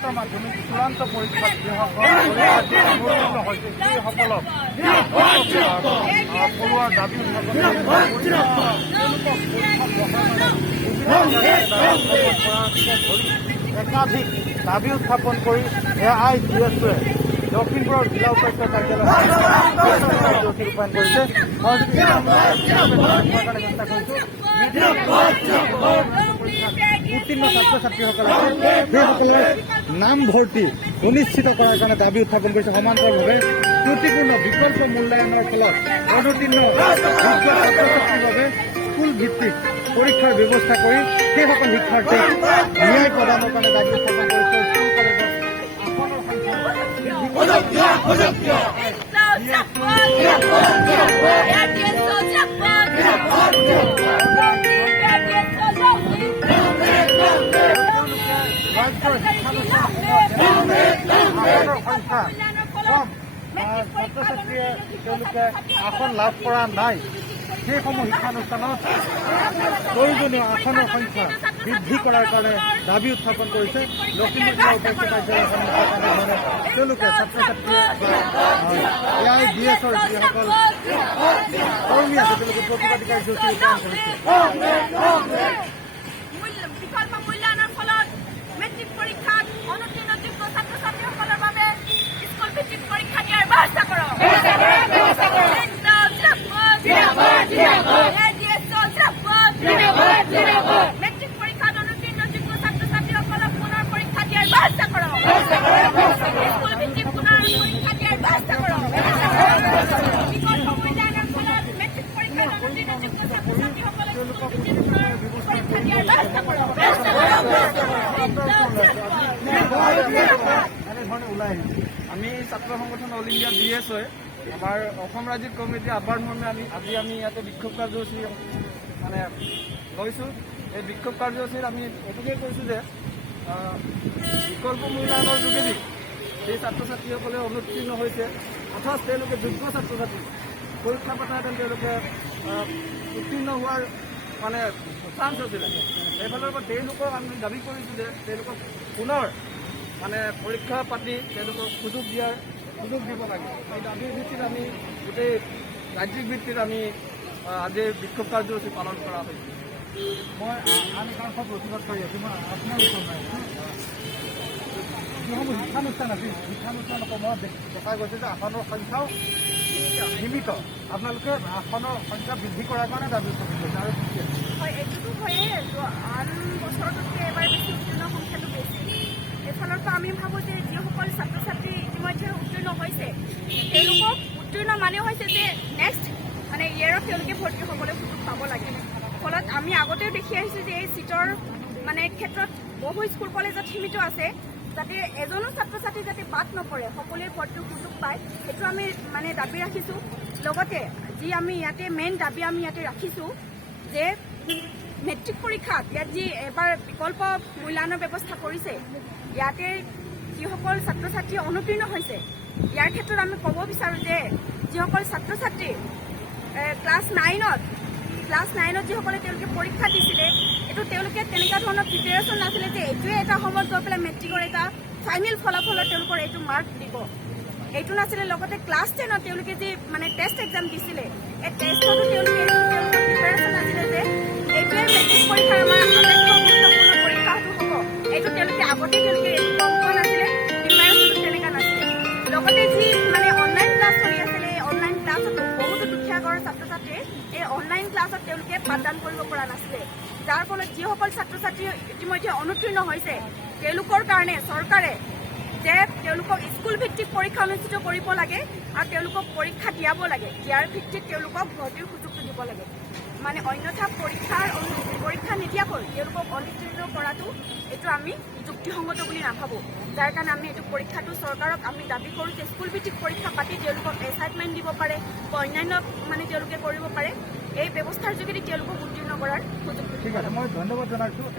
উচ্চতৰ মাধ্যমিক চূড়ান্ত পৰীক্ষাত যিসকলক পঢ়ুৱাৰ দাবী একাধিক দাবী উত্থাপন কৰি AIDSOৱে লখিমপুৰৰ জিলা উপায়ুক্ত কাৰ্যালয় ৰূপায়ণ কৰিছে। উত্তীৰ্ণ ছাত্ৰ ছাত্ৰীসকলে সেইসকলৰ নাম ভৰ্তি সুনিশ্চিত কৰাৰ কাৰণে দাবী উত্থাপন কৰিছে। সমান্তৰালভাৱে ত্ৰুটিপূৰ্ণ বিকল্প মূল্যায়নৰ ফলত অনুতীৰ্ণ ছাত্ৰ ছাত্ৰীৰ বাবে স্কুল ভিত্তিক পৰীক্ষাৰ ব্যৱস্থা কৰি সেইসকল শিক্ষাৰ্থীক ন্যায় প্ৰদানৰ কাৰণে দাবী উত্থাপন কৰিছে। ছাত্ৰ ছাত্ৰীয়ে তেওঁলোকে আসন লাভ কৰা নাই, সেইসমূহ শিক্ষানুষ্ঠানত প্ৰয়োজনীয় আসনৰ সংখ্যা বৃদ্ধি কৰাৰ কাৰণে দাবী উত্থাপন কৰিছে। লখিমপুৰ জিলা উপায়ুক্ত কাৰ্যালয়খনে তেওঁলোকে ছাত্ৰ ছাত্ৰীয়ে AIDSৰ যিসকল কৰ্মী আছে তেওঁলোকে প্ৰতিবাদী কাৰ্যসূচী ৰূপায়ণ কৰিছে। মেট্ৰিক পৰীক্ষাত অনুতীৰ্ণ যোগ্য ছাত্ৰ ছাত্ৰীসকলক পুনৰ পৰীক্ষা দিয়াৰ ব্যৱস্থা কৰক। স্কুল ভিত্তিক পুনৰ পৰীক্ষা দিয়াৰ ব্যৱস্থা কৰক। বিকল্প মূল্যায়নৰ ফলত মেট্ৰিক পৰীক্ষাত অনুতীৰ্ণ যোগ্য ছাত্ৰ ছাত্ৰীসকলক স্কুল ভিত্তিক পুনৰ পৰীক্ষা দিয়াৰ ব্যৱস্থা কৰক। আমি ছাত্ৰ সংগঠন অল ইণ্ডিয়া DSOৱে আমাৰ অসম ৰাজ্যিক কমিটিৰ আহ্বান মৰ্মে আজি আমি ইয়াতে বিক্ষোভ কাৰ্যসূচী লৈছোঁ। এই বিক্ষোভ কাৰ্যসূচীত আমি এইটোকে কৈছোঁ যে বিকল্প মূল্যায়নৰ যোগেদি সেই ছাত্ৰ ছাত্ৰীসকলে অনুত্তীৰ্ণ হৈছে, অথচ তেওঁলোকে যোগ্য ছাত্ৰ ছাত্ৰী পৰীক্ষা পতাহেঁতেন তেওঁলোকে উত্তীৰ্ণ হোৱাৰ চান্স আছিলে। সেইফালৰ পৰা তেওঁলোকক আমি দাবী কৰিছোঁ যে তেওঁলোকক পুনৰ পৰীক্ষা পাতি তেওঁলোকক সুযোগ দিব লাগে। এই দাবীৰ ভিত্তিত আমি গোটেই ৰাজ্যিক ভিত্তিত আমি আজি বিক্ষোভ কাৰ্যসূচী পালন কৰা হৈছে। মই আন একাংশ প্ৰতিবাদ কৰি আছোঁ। মই আপোনালোকৰ যিসমূহ শিক্ষানুষ্ঠান আছিল, শিক্ষানুষ্ঠানসমূহত দেখা গৈছে যে আসনৰ সংখ্যাও সীমিত। আপোনালোকে আসনৰ সংখ্যা বৃদ্ধি কৰাৰ কাৰণে দাবী উত্থাপন কৰিছে। আৰু হয়, এইটোতো হয়েই, আন বছৰতকৈ এবাৰ বেছি উত্তীৰ্ণ সংখ্যাটো বেছি। এইফালৰ পৰা আমি ভাবোঁ যে যিসকল ছাত্ৰ ছাত্ৰী ইতিমধ্যে উত্তীৰ্ণ হৈছে তেওঁলোকক উত্তীৰ্ণ মানে হৈছে যে নেক্সট ইয়েৰত তেওঁলোকে ভৰ্তি হ'বলৈ সুযোগ পাব লাগে। ফলত আমি আগতেও দেখি আহিছোঁ যে এই চিটৰ ক্ষেত্ৰত বহু স্কুল কলেজত সীমিত আছে, যাতে এজনো ছাত্ৰ ছাত্ৰী যাতে বাদ নপৰে, সকলোৱে ভৰ্তিৰ সুযোগ পায়, সেইটো আমি দাবী ৰাখিছোঁ। লগতে যি আমি ইয়াতে মেইন দাবী আমি ইয়াতে ৰাখিছোঁ যে মেট্ৰিক পৰীক্ষাত ইয়াত যি এবাৰ বিকল্প মূল্যায়নৰ ব্যৱস্থা কৰিছে, ইয়াতে যিসকল ছাত্ৰ ছাত্ৰী অনুতীৰ্ণ হৈছে ইয়াৰ ক্ষেত্ৰত আমি ক'ব বিচাৰোঁ যে যিসকল ছাত্ৰ ছাত্ৰী ক্লাছ নাইনত যিসকলে তেওঁলোকে পৰীক্ষা দিছিলে, এইটো তেওঁলোকে তেনেকুৱা ধৰণৰ প্ৰিপেৰেশ্যন নাছিলে যে এইটোৱে এটা সময়ত গৈ পেলাই মেট্ৰিকৰ এটা ফাইনেল ফলাফলত তেওঁলোকৰ এইটো মাৰ্ক দিব, এইটো নাছিলে। লগতে ক্লাছ 10ত তেওঁলোকে যি টেষ্ট এক্সাম দিছিলে, এই টেষ্টতো তেওঁলোকৰ প্ৰিপেৰেশ্যন নাছিলে যে এইটোৱে মেট্ৰিক পৰীক্ষাৰ আমাৰ আটাইতকৈ গুৰুত্বপূৰ্ণ পৰীক্ষাটো হ'ব, এইটো তেওঁলোকে আগতে এইটো গম পোৱা নাছিলে, প্ৰিপেৰেশ্যনটো তেনেকুৱা নাছিলে। লগতে যি অনলাইন ক্লাছ চলি আছিলে, এই অনলাইন ক্লাছতো বহুতো দুখীয়া ঘৰৰ ছাত্ৰ ছাত্ৰীয়ে এই অনলাইন ক্লাছত তেওঁলোকে পাঠদান কৰিব পৰা নাছিলে, যাৰ ফলত যিসকল ছাত্ৰ ছাত্ৰী ইতিমধ্যে অনুতীৰ্ণ হৈছে তেওঁলোকৰ কাৰণে চৰকাৰে যে তেওঁলোকক স্কুল ভিত্তিক পৰীক্ষা অনুষ্ঠিত কৰিব লাগে আৰু তেওঁলোকক পৰীক্ষা দিয়াব লাগে, ইয়াৰ ভিত্তিত তেওঁলোকক ভৰ্তিৰ সুযোগটো দিব লাগে। অন্যথা পৰীক্ষা নিদিয়াকৈ তেওঁলোকক অনুতীৰ্ণ কৰাটো এইটো আমি যুক্তিসংগত বুলি নাভাবোঁ। যাৰ কাৰণে আমি এইটো পৰীক্ষাটো চৰকাৰক আমি দাবী কৰোঁ যে স্কুল ভিত্তিক পৰীক্ষা পাতি তেওঁলোকক এছাইনমেণ্ট দিব পাৰে বা অন্যান্য তেওঁলোকে কৰিব পাৰে, এই ব্যৱস্থাৰ যোগেদি তেওঁলোকক উত্তীৰ্ণ কৰাৰ সুযোগ। ঠিক আছে, মই ধন্যবাদ জনাইছোঁ।